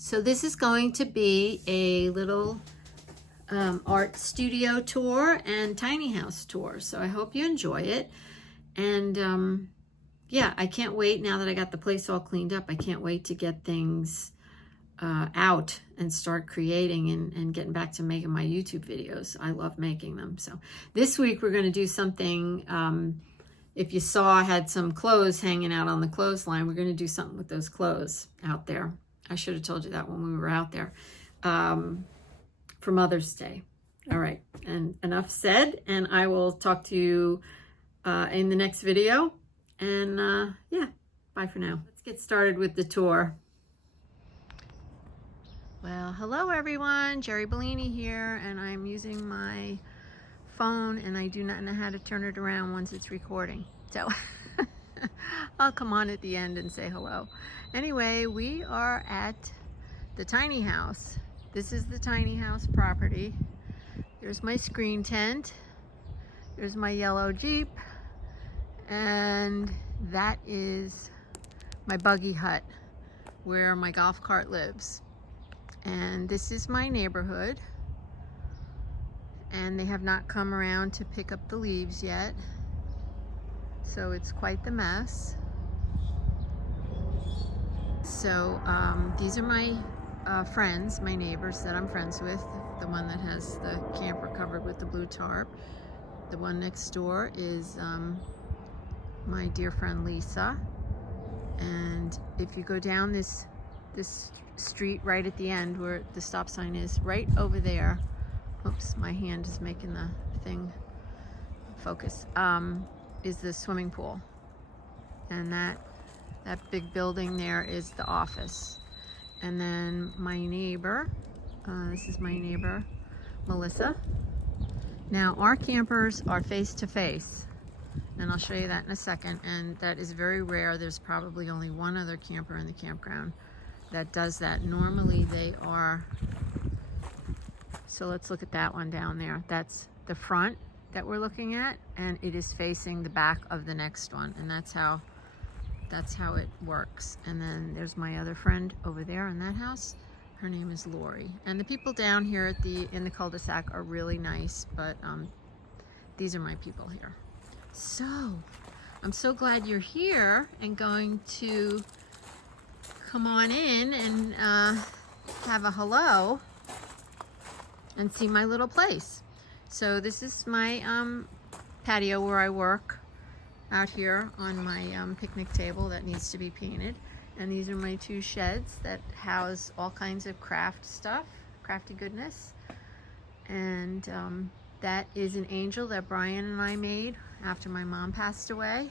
So this is going to be a little art studio tour and tiny house tour. So I hope you enjoy it. And yeah, I can't wait now that I got the place all cleaned up. I can't wait to get things out and start creating and getting back to making my YouTube videos. I love making them. So this week we're going to do something. If you saw, I had some clothes hanging out on the clothesline. We're going to do something with those clothes out there. I should have told you that when we were out there for Mother's Day. All right, and enough said, and I will talk to you in the next video. And yeah, bye for now. Let's get started with the tour. Well, hello everyone, Jeri Bellini here, and I'm using my phone and I do not know how to turn it around once it's recording. So I'll come on at the end and say hello. Anyway, we are at the tiny house. This is the tiny house property. There's my screen tent. There's my yellow Jeep. And that is my buggy hut where my golf cart lives. And this is my neighborhood. And they have not come around to pick up the leaves yet. So it's quite the mess. So these are my friends, my neighbors that I'm friends with. The one that has the camper covered with the blue tarp. The one next door is my dear friend Lisa. And if you go down this street right at the end where the stop sign is, right over there, oops, my hand is making the thing focus, is the swimming pool. And that big building there is the office. And then my neighbor, this is my neighbor, Melissa. Now our campers are face to face, and I'll show you that in a second, and that is very rare. There's probably only one other camper in the campground that does that. Normally they are, so let's look at that one down there. That's the front that we're looking at, and it is facing the back of the next one, and that's how it works. And then there's my other friend over there in that house. Her name is Lori. And the people down here in the cul-de-sac are really nice, but these are my people here. So I'm so glad you're here and going to come on in and have a hello and see my little place. So this is my patio where I work out here on my picnic table that needs to be painted. And these are my two sheds that house all kinds of craft stuff, crafty goodness. And that is an angel that Brian and I made after my mom passed away.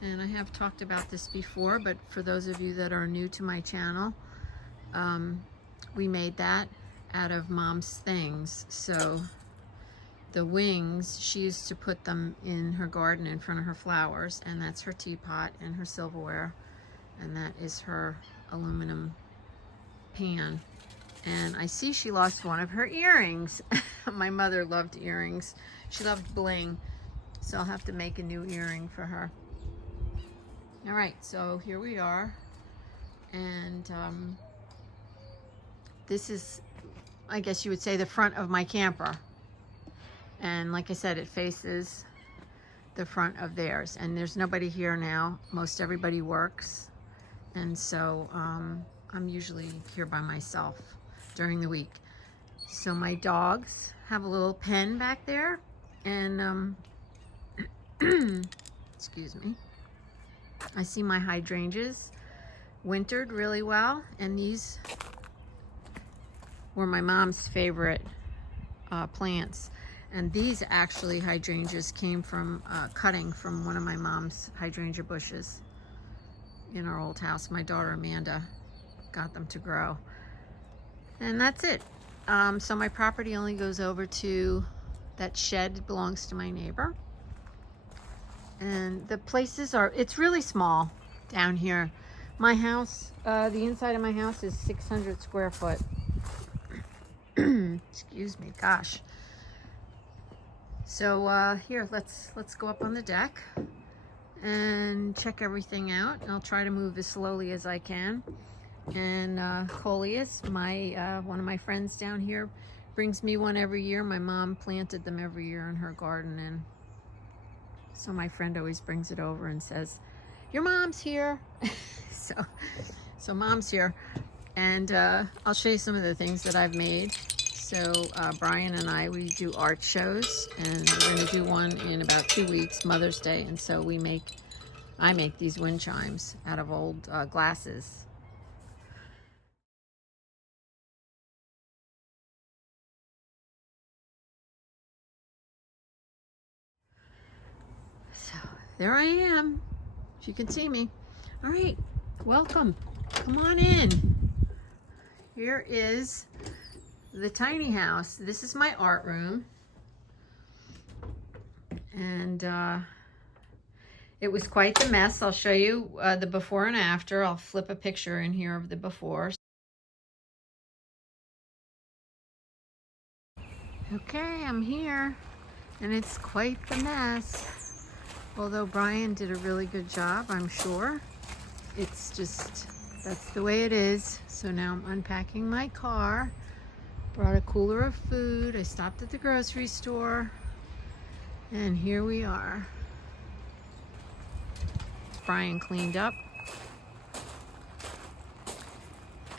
And I have talked about this before, but for those of you that are new to my channel, we made that out of Mom's things. So the wings, she used to put them in her garden in front of her flowers, and that's her teapot and her silverware, and that is her aluminum pan. And I see she lost one of her earrings. My mother loved earrings. She loved bling, so I'll have to make a new earring for her. All right, so here we are, and this is, I guess you would say, the front of my camper. And like I said, it faces the front of theirs. And there's nobody here now. Most everybody works. And so I'm usually here by myself during the week. So my dogs have a little pen back there. And, excuse me. I see my hydrangeas wintered really well. And these were my mom's favorite plants. And these actually hydrangeas came from cutting from one of my mom's hydrangea bushes in our old house. My daughter Amanda got them to grow. And that's it. So my property only goes over to that shed. It belongs to my neighbor. And the places are, it's really small down here. My house, the inside of my house is 600 square foot. Excuse me, gosh. So here, let's go up on the deck and check everything out. I'll try to move as slowly as I can. And coleus, one of my friends down here brings me one every year. My mom planted them every year in her garden, and so my friend always brings it over and says, "Your mom's here." so mom's here, and I'll show you some of the things that I've made. So Brian and we do art shows, and we're going to do one in about 2 weeks, Mother's Day, and so I make these wind chimes out of old glasses. So there I am, if you can see me. All right, welcome. Come on in. Here is the tiny house. This is my art room. And it was quite the mess. I'll show you the before and after. I'll flip a picture in here of the before. Okay, I'm here, and it's quite the mess. Although Brian did a really good job, I'm sure. It's just, that's the way it is. So now I'm unpacking my car. Brought a cooler of food. I stopped at the grocery store, and here we are. Brian cleaned up,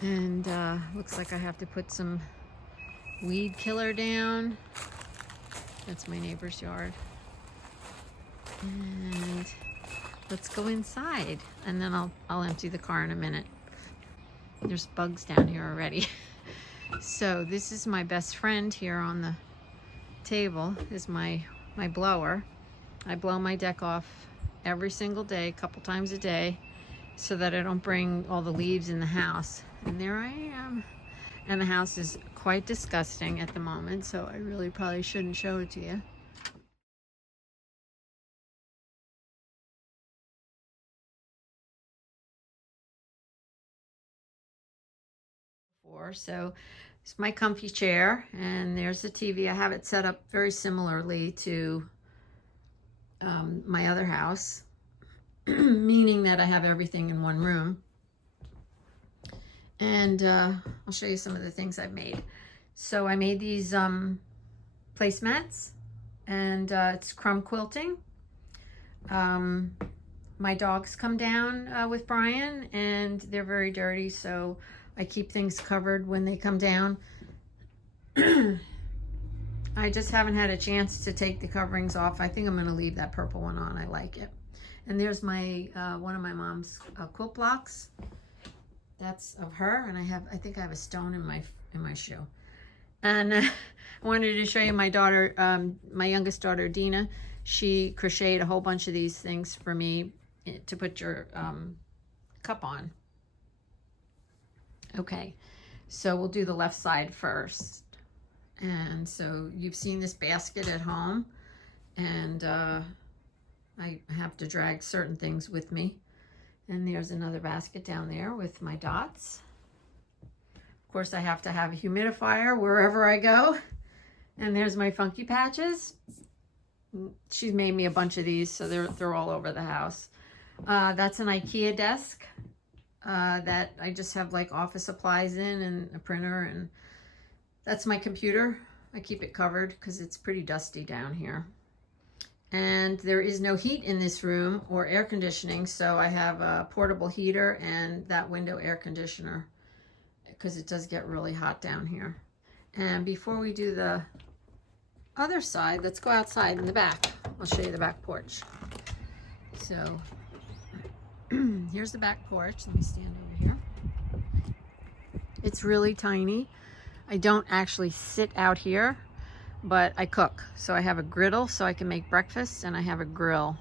and looks like I have to put some weed killer down. That's my neighbor's yard. And let's go inside, and then I'll empty the car in a minute. There's bugs down here already. So this is my best friend here on the table, is my blower. I blow my deck off every single day, a couple times a day, so that I don't bring all the leaves in the house. And there I am. And the house is quite disgusting at the moment, so I really probably shouldn't show it to you. So it's my comfy chair, and there's the TV. I have it set up very similarly to my other house, meaning that I have everything in one room. And I'll show you some of the things I've made. So I made these placemats, and it's crumb quilting. My dogs come down with Brian, and they're very dirty, so I keep things covered when they come down. I just haven't had a chance to take the coverings off. I think I'm going to leave that purple one on. I like it. And there's my one of my mom's quilt blocks. That's of her, and I think I have a stone in my shoe. And I wanted to show you my daughter, my youngest daughter, Dina. She crocheted a whole bunch of these things for me to put your cup on. Okay, so we'll do the left side first. And so you've seen this basket at home, and I have to drag certain things with me. And there's another basket down there with my dots. Of course, I have to have a humidifier wherever I go. And there's my funky patches. She's made me a bunch of these, so they're all over the house. That's an IKEA desk that I just have like office supplies in, and a printer, and that's my computer. I keep it covered because it's pretty dusty down here. And there is no heat in this room or air conditioning, so I have a portable heater and that window air conditioner because it does get really hot down here. And before we do the other side, let's go outside in the back. I'll show you the back porch. So here's the back porch. Let me stand over here. It's really tiny. I don't actually sit out here, but I cook. So I have a griddle so I can make breakfast, and I have a grill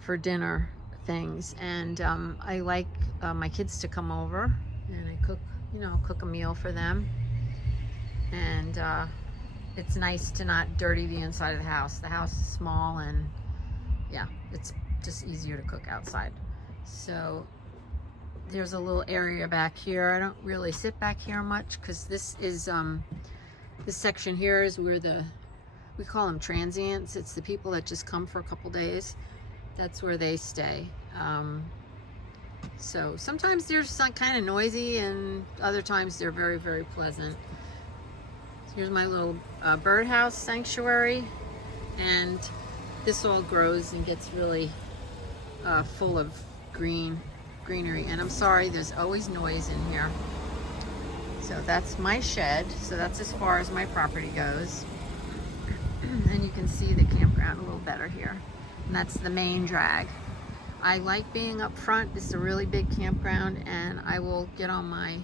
for dinner things. And I like my kids to come over, and I cook, cook a meal for them. And it's nice to not dirty the inside of the house. The house is small, and yeah, it's just easier to cook outside. So there's a little area back here. I don't really sit back here much because this is this section here is where we call them transients. It's the people that just come for a couple days. That's where they stay. So sometimes they're kind of noisy, and other times they're very, very pleasant. So here's my little birdhouse sanctuary, and this all grows and gets really full of greenery. And I'm sorry, there's always noise in here. So that's my shed. So that's as far as my property goes. And you can see the campground a little better here. And that's the main drag. I like being up front. This is a really big campground, and I will get on my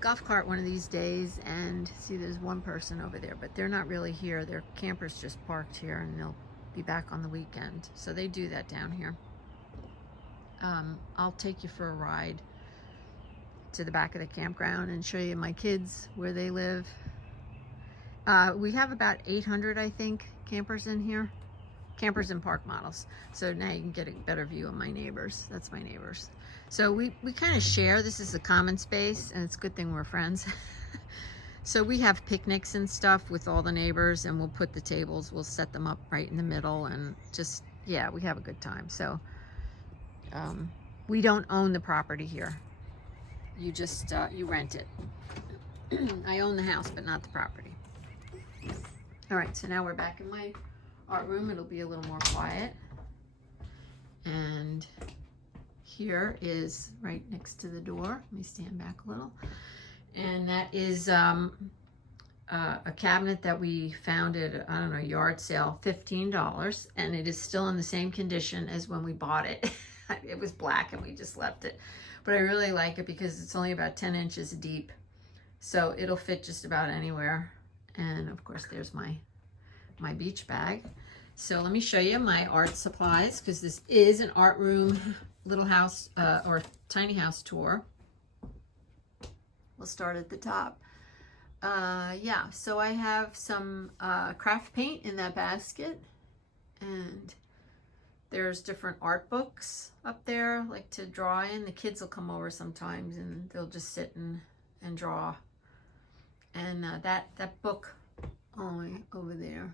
golf cart one of these days and see there's one person over there, but they're not really here. Their campers just parked here, and they'll be back on the weekend. So they do that down here. I'll take you for a ride to the back of the campground and show you my kids where they live. We have about 800, I think, campers in here. Campers and park models. So now you can get a better view of my neighbors. That's my neighbors. So we kind of share. This is a common space, and it's a good thing we're friends. So we have picnics and stuff with all the neighbors, and we'll put the tables, we'll set them up right in the middle, and just, yeah, we have a good time. So we don't own the property here. You just, you rent it. I own the house, but not the property. All right, so now we're back in my art room. It'll be a little more quiet. And here is right next to the door. Let me stand back a little. And that is a cabinet that we found at, I don't know, yard sale, $15. And it is still in the same condition as when we bought it. It was black and we just left it. But I really like it because it's only about 10 inches deep. So it'll fit just about anywhere. And of course, there's my beach bag. So let me show you my art supplies, because this is an art room, little house or tiny house tour. We'll start at the top. Yeah, so I have some craft paint in that basket, and there's different art books up there, like to draw in. The kids will come over sometimes and they'll just sit and draw. And that book over there,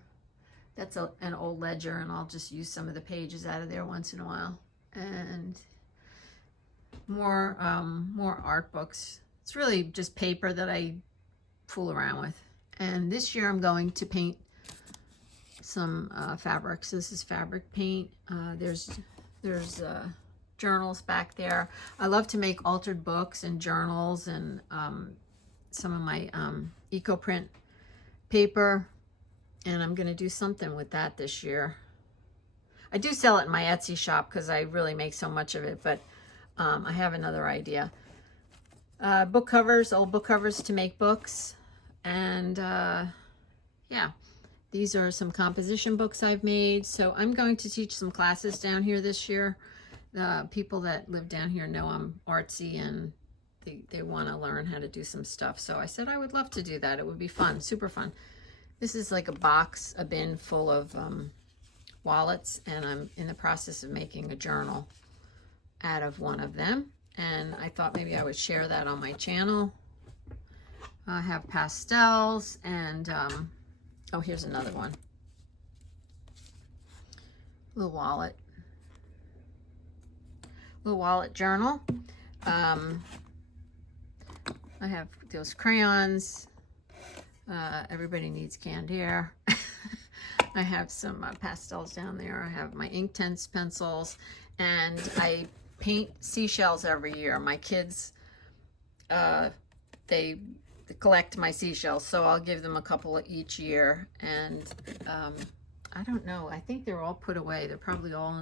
that's an old ledger, and I'll just use some of the pages out of there once in a while. And more art books. It's really just paper that I fool around with. And this year I'm going to paint some fabrics. This is fabric paint. There's journals back there. I love to make altered books and journals, and some of my eco print paper. And I'm going to do something with that this year. I do sell it in my Etsy shop because I really make so much of it, but I have another idea. Book covers, old book covers to make books. And yeah, these are some composition books I've made. So I'm going to teach some classes down here this year. People that live down here know I'm artsy, and they want to learn how to do some stuff. So I said I would love to do that. It would be fun, super fun. This is like a bin full of wallets, and I'm in the process of making a journal out of one of them. And I thought maybe I would share that on my channel. I have pastels, and oh, here's another one. Little wallet journal. I have those crayons. Everybody needs canned air. I have some pastels down there. I have my Inktense pencils, and I paint seashells every year. My kids, they collect my seashells, so I'll give them a couple each year. And I don't know, I think they're all put away. They're probably all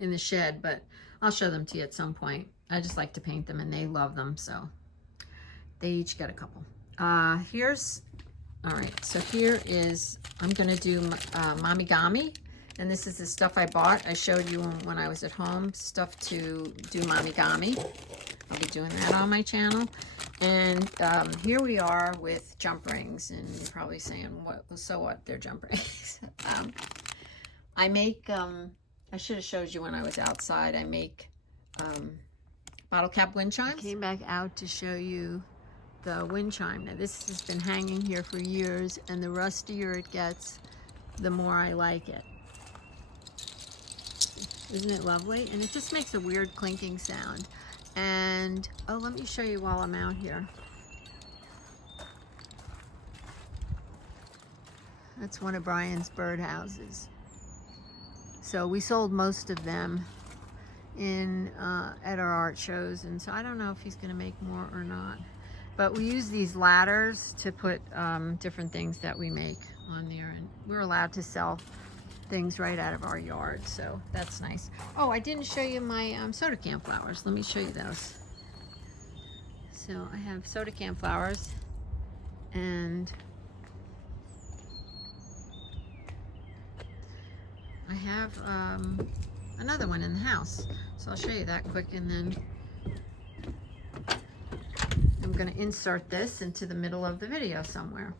in the shed, but I'll show them to you at some point. I just like to paint them, and they love them, so they each get a couple. All right, so here is, I'm gonna do Mamigami, and this is the stuff I bought. I showed you when I was at home, stuff to do Mamigami. I'll be doing that on my channel. And here we are with jump rings, and you're probably saying, "What? So what? They're jump rings." I make, I should have showed you when I was outside, I make bottle cap wind chimes. I came back out to show you the wind chime. Now this has been hanging here for years, and the rustier it gets, the more I like it. Isn't it lovely? And it just makes a weird clinking sound. And, oh, let me show you while I'm out here. That's one of Brian's birdhouses. So we sold most of them in at our art shows, and so I don't know if he's going to make more or not. But we use these ladders to put different things that we make on there, and we're allowed to sell things right out of our yard, so that's nice. Oh, I didn't show you my soda can flowers. Let me show you those. So I have soda can flowers, and I have another one in the house. So I'll show you that quick, and then I'm going to insert this into the middle of the video somewhere.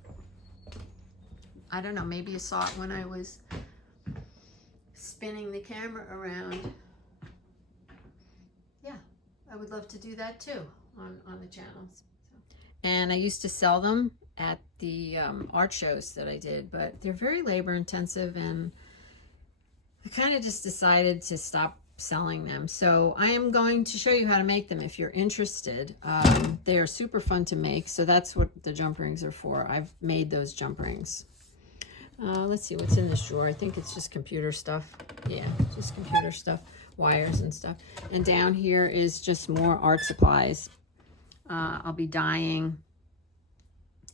I don't know, maybe you saw it when I was spinning the camera around. Yeah, I would love to do that too on the channels. And I used to sell them at the art shows that I did, but they're very labor intensive, and I kind of just decided to stop selling them. So I am going to show you how to make them if you're interested. They are super fun to make, so that's what the jump rings are for. I've made those jump rings. Let's see what's in this drawer. I think it's just computer stuff. Yeah, just computer stuff, wires and stuff. And down here is just more art supplies. I'll be dyeing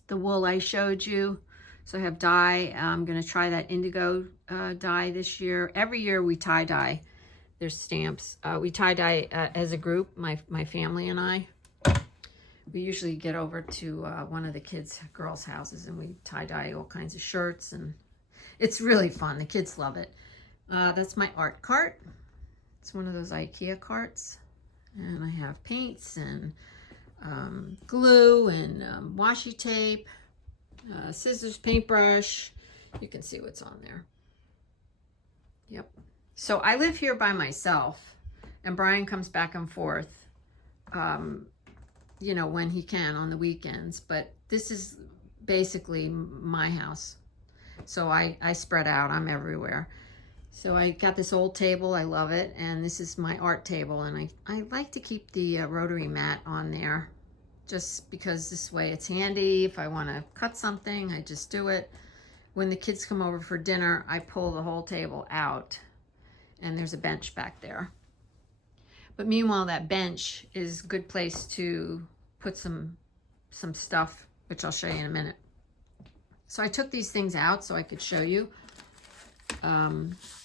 the wool I showed you. So I have dye. I'm going to try that indigo dye this year. Every year we tie dye. There's stamps. We tie dye as a group, my family and I. We usually get over to one of the girls' houses, and we tie dye all kinds of shirts, and it's really fun. The kids love it. That's my art cart. It's one of those IKEA carts, and I have paints and glue and washi tape, scissors, paintbrush. You can see what's on there. Yep. So I live here by myself, and Brian comes back and forth, you know, when he can on the weekends, but this is basically my house. So I spread out, I'm everywhere. So I got this old table, I love it, and this is my art table, and I like to keep the rotary mat on there, just because this way it's handy. If I want to cut something, I just do it. When the kids come over for dinner, I pull the whole table out, and there's a bench back there. But meanwhile, that bench is a good place to put some stuff, which I'll show you in a minute. So I took these things out so I could show you.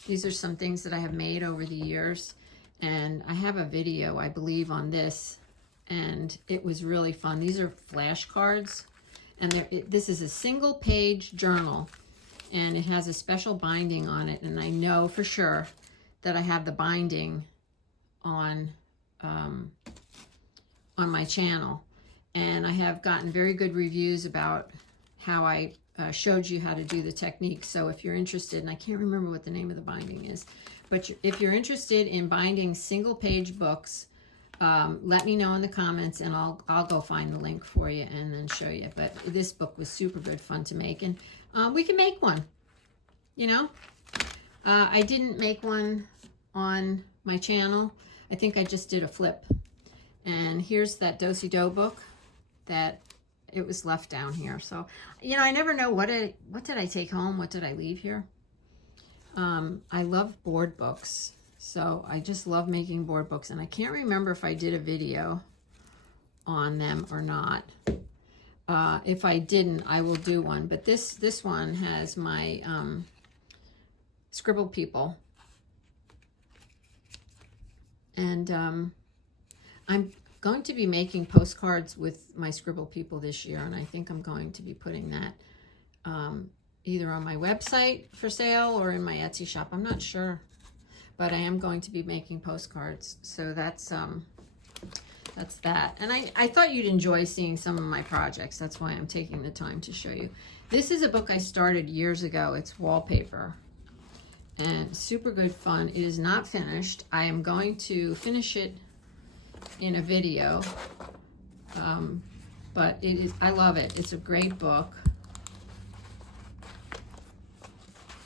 These are some things that I have made over the years, and I have a video, I believe, on this, and it was really fun. These are flashcards, and this is a single page journal, and it has a special binding on it, and I know for sure that I have the binding on my channel, and I have gotten very good reviews about how I showed you how to do the technique. So if you're interested, and I can't remember what the name of the binding is, but if you're interested in binding single page books, let me know in the comments, and I'll go find the link for you and then show you. But this book was super good fun to make, and we can make one, you know. I didn't make one on my channel. I think I just did a flip. And here's that Do-Si-Do book that it was left down here. So, you know, I never know what did I take home? What did I leave here? I love board books. So I just love making board books. And I can't remember if I did a video on them or not. If I didn't, I will do one. But this one has my Scribble People. And I'm going to be making postcards with my Scribble People this year, and I think I'm going to be putting that either on my website for sale or in my Etsy shop. I'm not sure, but I am going to be making postcards. So that's that. And I thought you'd enjoy seeing some of my projects. That's why I'm taking the time to show you. This is a book I started years ago. It's wallpaper. And super good fun. It is not finished. I am going to finish it in a video, but I love it. It's a great book,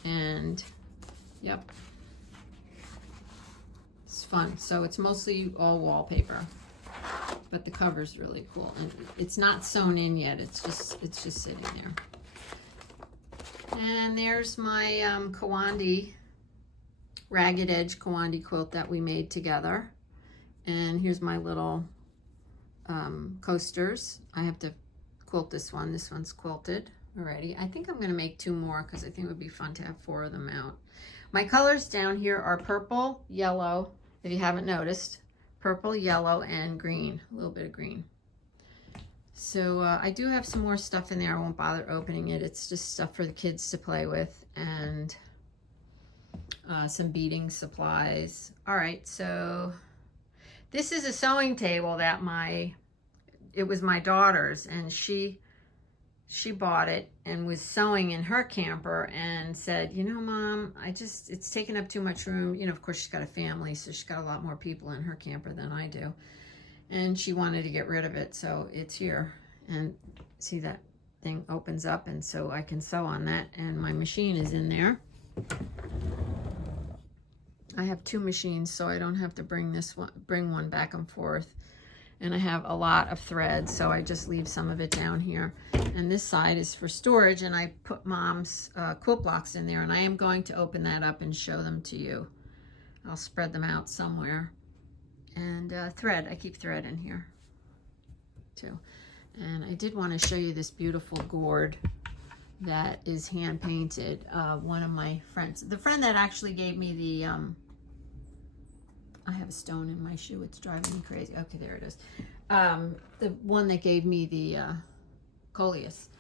and yep, fun. So it's mostly all wallpaper, but the cover's really cool. And it's not sewn in yet. It's just sitting there. And there's my Kawandi, ragged edge Kawandi quilt that we made together. And here's my little coasters. I have to quilt this one. This one's quilted already. I think I'm going to make 2 more because I think it would be fun to have 4 of them out. My colors down here are purple, yellow, if you haven't noticed. Purple, yellow, and green. A little bit of green. So I do have some more stuff in there. I won't bother opening it. It's just stuff for the kids to play with, and some beading supplies. All right, so this is a sewing table that it was my daughter's, and she bought it and was sewing in her camper and said, you know, Mom, it's taking up too much room. You know, of course she's got a family, so she's got a lot more people in her camper than I do. And she wanted to get rid of it, so it's here. And see, that thing opens up, and so I can sew on that, and my machine is in there. I have 2 machines, so I don't have to bring one back and forth. And I have a lot of thread, so I just leave some of it down here. And this side is for storage, and I put Mom's quilt blocks in there, and I am going to open that up and show them to you. I'll spread them out somewhere. And thread, I keep thread in here too. And I did want to show you this beautiful gourd that is hand painted. One of my friends, the friend that actually gave me the, I have a stone in my shoe, it's driving me crazy. Okay, there it is. The one that gave me the coleus,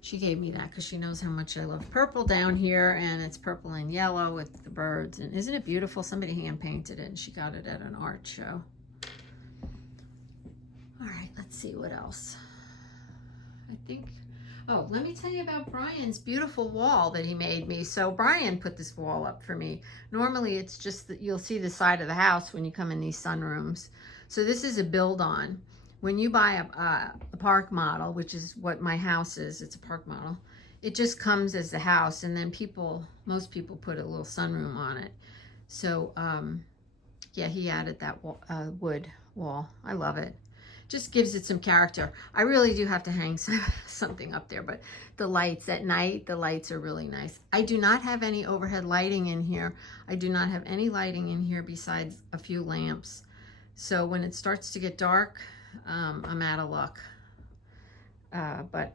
she gave me that because she knows how much I love purple down here, and it's purple and yellow with the birds. And isn't it beautiful? Somebody hand painted it, and she got it at an art show. All right, let's see what else. I think, oh, let me tell you about Brian's beautiful wall that he made me. So Brian put this wall up for me. Normally it's just that you'll see the side of the house when you come in these sunrooms. So this is a build on. When you buy a park model, which is what my house is, it's a park model, it just comes as the house, and then most people put a little sunroom on it. So yeah, he added that wood wall. I love it. Just gives it some character. I really do have to hang something up there, but the lights at night, the lights are really nice. I do not have any overhead lighting in here. I do not have any lighting in here besides a few lamps. So when it starts to get dark, I'm out of luck. But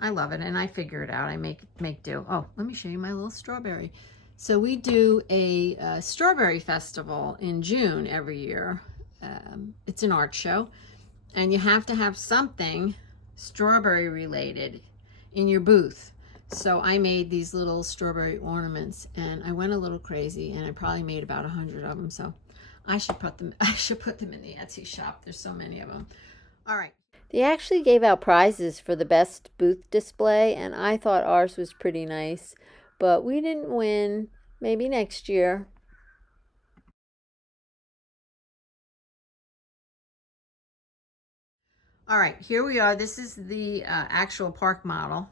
I love it, and I figure it out. I make do. Oh, let me show you my little strawberry. So we do a strawberry festival in June every year. It's an art show, and you have to have something strawberry related in your booth. So I made these little strawberry ornaments, and I went a little crazy, and I probably made about 100 of them. So I should put them in the Etsy shop. There's so many of them. All right. They actually gave out prizes for the best booth display, and I thought ours was pretty nice, but we didn't win. Maybe next year. All right, here we are. This is the actual park model.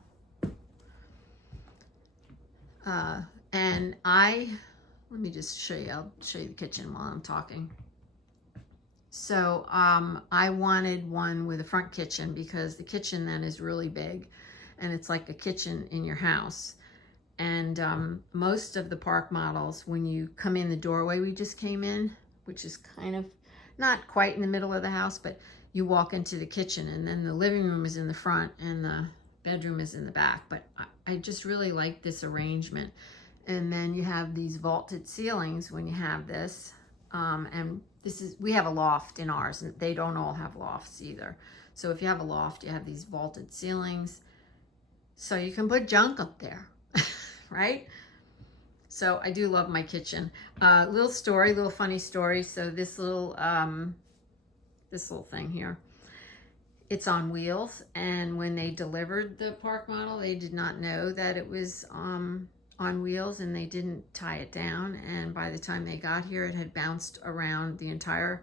And let me just show you. I'll show you the kitchen while I'm talking. So I wanted one with a front kitchen because the kitchen then is really big, and it's like a kitchen in your house. And most of the park models, when you come in the doorway we just came in, which is kind of not quite in the middle of the house, but you walk into the kitchen, and then the living room is in the front and the bedroom is in the back. But I just really like this arrangement. And then you have these vaulted ceilings when you have this. And we have a loft in ours, and they don't all have lofts either. So if you have a loft, you have these vaulted ceilings. So you can put junk up there, right? So I do love my kitchen. Little funny story. So this little thing here, it's on wheels, and when they delivered the park model, they did not know that it was on wheels, and they didn't tie it down, and by the time they got here, it had bounced around the entire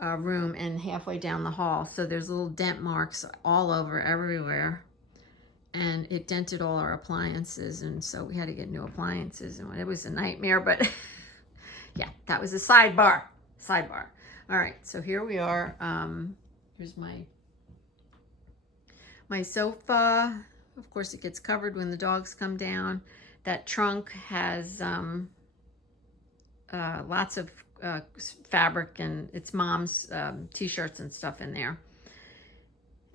room and halfway down the hall. So there's little dent marks all over everywhere, and it dented all our appliances, and so we had to get new appliances, and it was a nightmare. But yeah, that was a sidebar. sidebar. All right, so here we are. Here's my sofa. Of course, it gets covered when the dogs come down. That trunk has lots of fabric, and it's mom's t-shirts and stuff in there.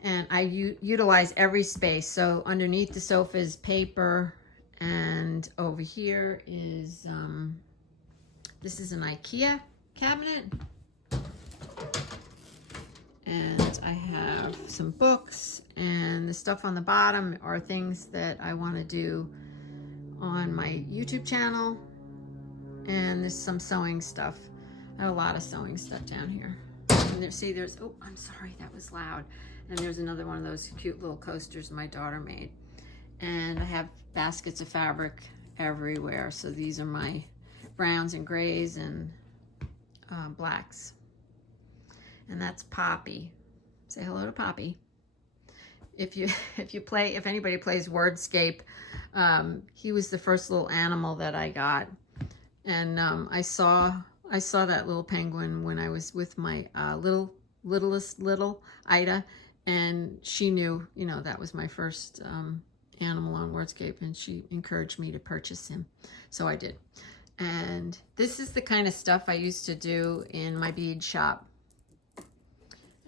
And I utilize every space. So underneath the sofa is paper, and over here is this is an IKEA cabinet, and I have some books, and the stuff on the bottom are things that I want to do on my YouTube channel. And there's some sewing stuff. I have a lot of sewing stuff down here. And there, see, there's, oh, I'm sorry, that was loud. And there's another one of those cute little coasters my daughter made. And I have baskets of fabric everywhere. So these are my browns and grays and blacks. And that's Poppy. Say hello to Poppy. If anybody plays Wordscape, he was the first little animal that I got. And I saw that little penguin when I was with my littlest Ida, and she knew, that was my first animal on Wordscape, and she encouraged me to purchase him, so I did. And this is the kind of stuff I used to do in my bead shop.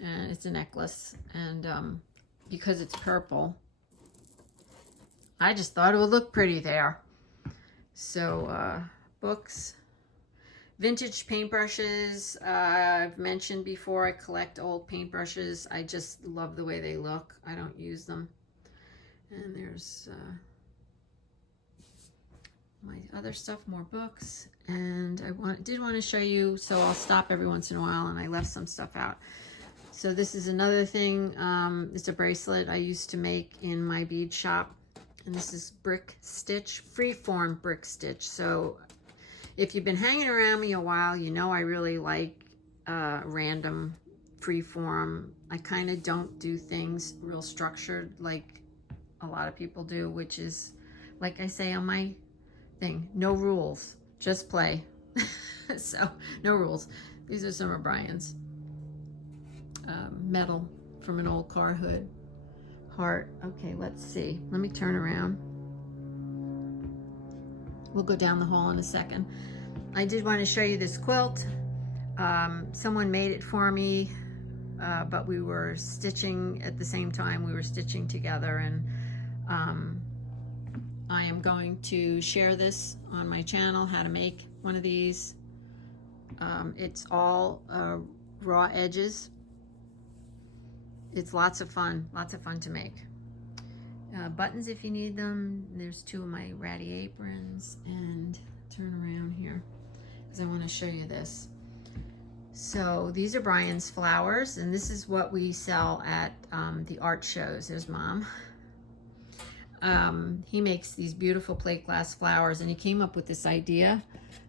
And it's a necklace, and because it's purple, I just thought it would look pretty there. So books, vintage paintbrushes. I've mentioned before, I collect old paintbrushes. I just love the way they look. I don't use them. And there's my other stuff, more books. And I did want to show you, so I'll stop every once in a while, and I left some stuff out. So this is another thing. It's a bracelet I used to make in my bead shop. And this is brick stitch, freeform brick stitch. So if you've been hanging around me a while, you know I really like random freeform. I kind of don't do things real structured like a lot of people do, which is, like I say on my thing, no rules, just play. So no rules. These are some of Brian's. Metal from an old car hood. Heart. Okay, let's see. Let me turn around. We'll go down the hall in a second. I did want to show you this quilt. Someone made it for me, but we were stitching at the same time. We were stitching together, and I am going to share this on my channel, how to make one of these. It's all raw edges. It's lots of fun to make. Buttons if you need them. There's two of my ratty aprons, and turn around here because I want to show you this. So these are Brian's flowers, and this is what we sell at the art shows. There's Mom. He makes these beautiful plate glass flowers, and he came up with this idea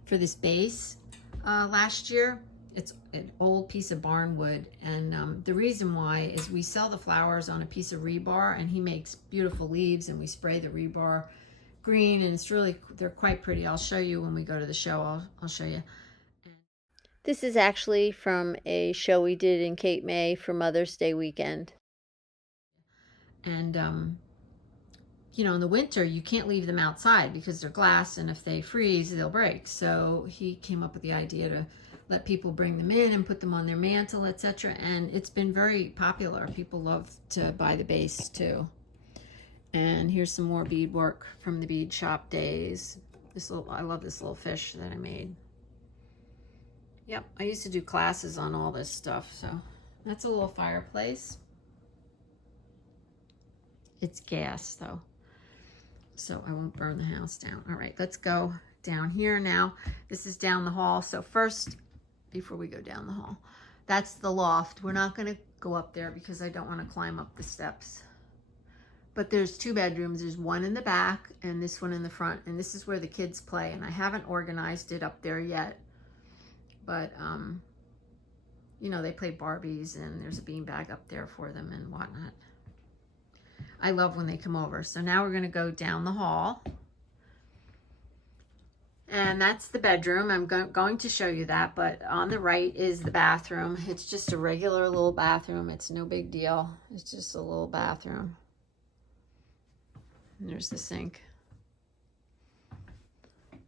for this base last year. It's an old piece of barnwood, and the reason why is we sell the flowers on a piece of rebar, and he makes beautiful leaves, and we spray the rebar green, and it's really, they're quite pretty. I'll show you when we go to the show. I'll show you. This is actually from a show we did in Cape May for Mother's Day weekend. And in the winter you can't leave them outside because they're glass, and if they freeze they'll break. So he came up with the idea to let people bring them in and put them on their mantle, etc. And it's been very popular. People love to buy the base too. And here's some more beadwork from the bead shop days. I love this little fish that I made. Yep, I used to do classes on all this stuff. So that's a little fireplace. It's gas though, so I won't burn the house down. All right, let's go down here now. This is down the hall. So first, before we go down the hall, that's the loft. We're not going to go up there because I don't want to climb up the steps. But there's two bedrooms. There's one in the back and this one in the front, and this is where the kids play. And I haven't organized it up there yet, but they play Barbies, and there's a beanbag up there for them and whatnot. I love when they come over. So now we're going to go down the hall. And that's the bedroom. I'm going to show you that, but on the right is the bathroom. It's just a regular little bathroom. It's no big deal. It's just a little bathroom. And there's the sink.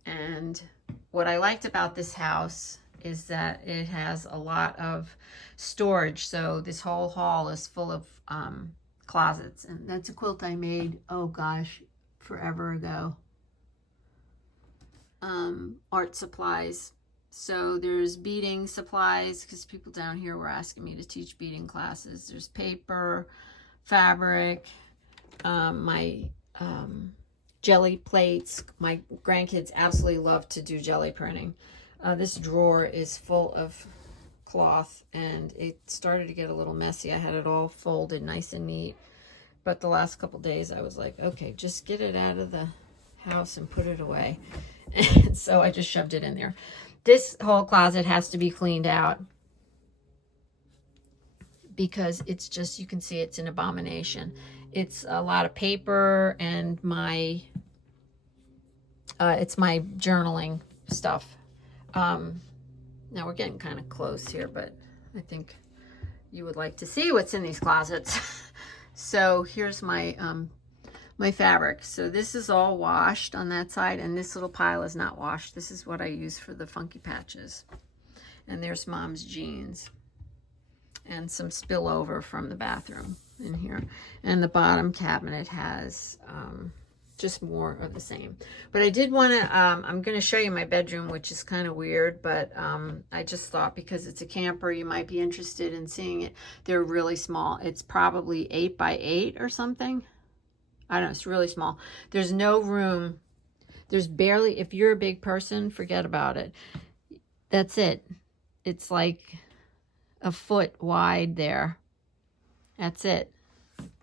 And what I liked about this house is that it has a lot of storage. So this whole hall is full of closets. And that's a quilt I made, oh gosh, forever ago. Art supplies. So there's beading supplies, because people down here were asking me to teach beading classes. There's paper, fabric, my jelly plates. My grandkids absolutely love to do jelly printing. This drawer is full of cloth, and it started to get a little messy. I had it all folded nice and neat, but the last couple days I was like, okay, just get it out of the house and put it away. And so I just shoved it in there. This whole closet has to be cleaned out because it's just, you can see it's an abomination. It's a lot of paper and it's my journaling stuff. Now we're getting kind of close here, but I think you would like to see what's in these closets. So here's my my fabric. So this is all washed on that side, and this little pile is not washed. This is what I use for the funky patches. And there's Mom's jeans and some spillover from the bathroom in here. And the bottom cabinet has just more of the same. But I did want to, I'm going to show you my bedroom, which is kind of weird, but I just thought because it's a camper, you might be interested in seeing it. They're really small. It's probably 8 by 8 or something. I don't know, it's really small. There's no room. There's barely, if you're a big person, forget about it. That's it. It's like a foot wide there. That's it.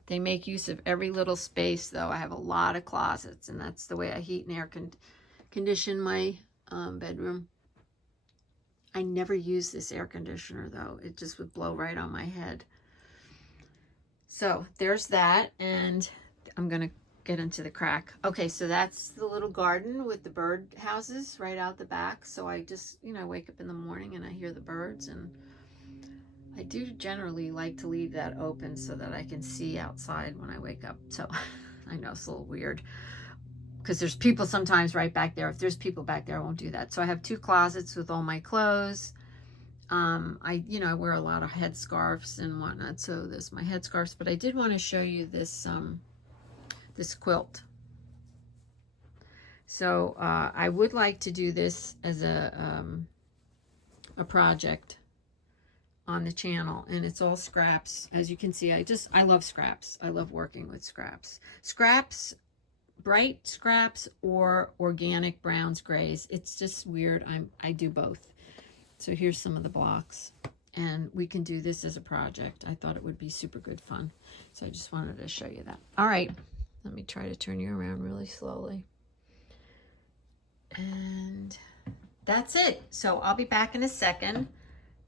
They make use of every little space, though. I have a lot of closets, and that's the way I heat and air condition my bedroom. I never use this air conditioner, though. It just would blow right on my head. So there's that, and I'm going to get into the crack. Okay, so that's the little garden with the bird houses right out the back. So I just, I wake up in the morning and I hear the birds, and I do generally like to leave that open so that I can see outside when I wake up. So I know it's a little weird because there's people sometimes right back there. If there's people back there, I won't do that. So I have 2 closets with all my clothes. I wear a lot of headscarves and whatnot. So there's my headscarves, but I did want to show you this, this quilt. So I would like to do this as a project on the channel, and it's all scraps. As you can see, I love scraps. I love working with scraps. Scraps, bright scraps or organic browns, grays. It's just weird. I do both. So here's some of the blocks, and we can do this as a project. I thought it would be super good fun. So I just wanted to show you that. All right, let me try to turn you around really slowly. And that's it. So I'll be back in a second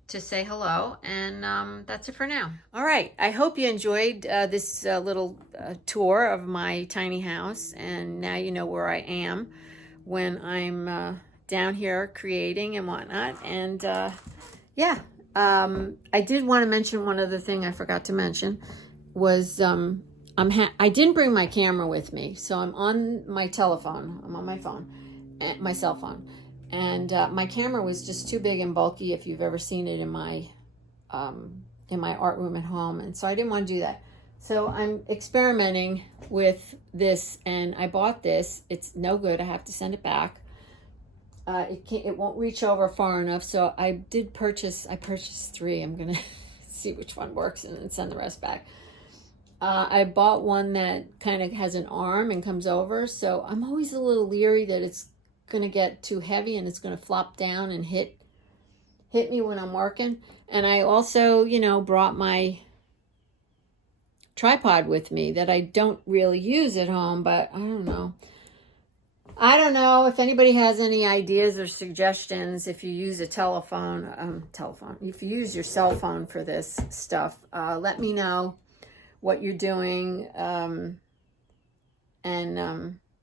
to say hello, and that's it for now. All right, I hope you enjoyed this little tour of my tiny house, and now you know where I am when I'm down here creating and whatnot. And yeah, I did want to mention one other thing I forgot to mention was I didn't bring my camera with me, so I'm on my telephone. I'm on my phone, my cell phone. And my camera was just too big and bulky if you've ever seen it in my art room at home. And so I didn't want to do that. So I'm experimenting with this, and I bought this. It's no good. I have to send it back. It won't reach over far enough. So I purchased 3. I'm going to see which one works and then send the rest back. I bought one that kind of has an arm and comes over. So I'm always a little leery that it's going to get too heavy and it's going to flop down and hit me when I'm working. And I also, brought my tripod with me that I don't really use at home, but I don't know. If anybody has any ideas or suggestions. If you use a if you use your cell phone for this stuff, let me know what you're doing.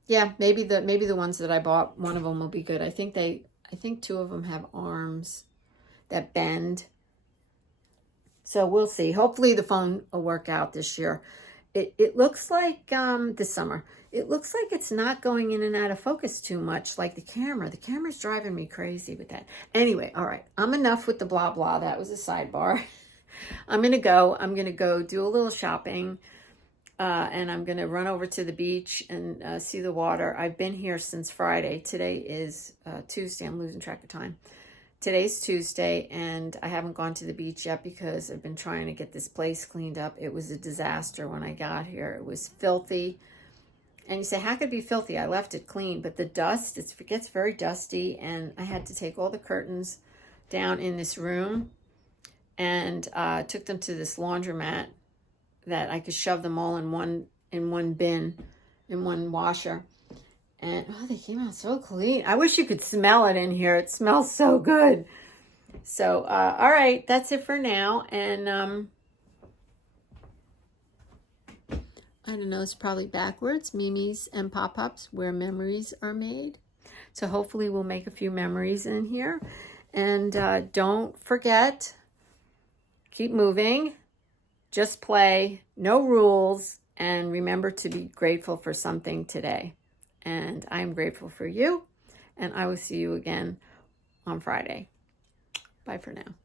Yeah, maybe the ones that I bought, one of them will be good. I think two of them have arms that bend. So we'll see. Hopefully the phone will work out this year. It looks like this summer. It looks like it's not going in and out of focus too much like the camera. The camera's driving me crazy with that. Anyway, all right. I'm enough with the blah blah. That was a sidebar. I'm going to go. I'm going to go do a little shopping. And I'm going to run over to the beach and see the water. I've been here since Friday. Today is Tuesday. I'm losing track of time. Today's Tuesday, and I haven't gone to the beach yet because I've been trying to get this place cleaned up. It was a disaster when I got here. It was filthy. And you say, how could it be filthy? I left it clean, but the dust, it gets very dusty, and I had to take all the curtains down in this room and took them to this laundromat that I could shove them all in one bin, in one washer. And oh, they came out so clean. I wish you could smell it in here. It smells so good. So, all right, that's it for now. And I don't know, it's probably backwards. Mimi's and pop-ups, where memories are made. So hopefully we'll make a few memories in here. And don't forget, keep moving. Just play, no rules, and remember to be grateful for something today. And I'm grateful for you, and I will see you again on Friday. Bye for now.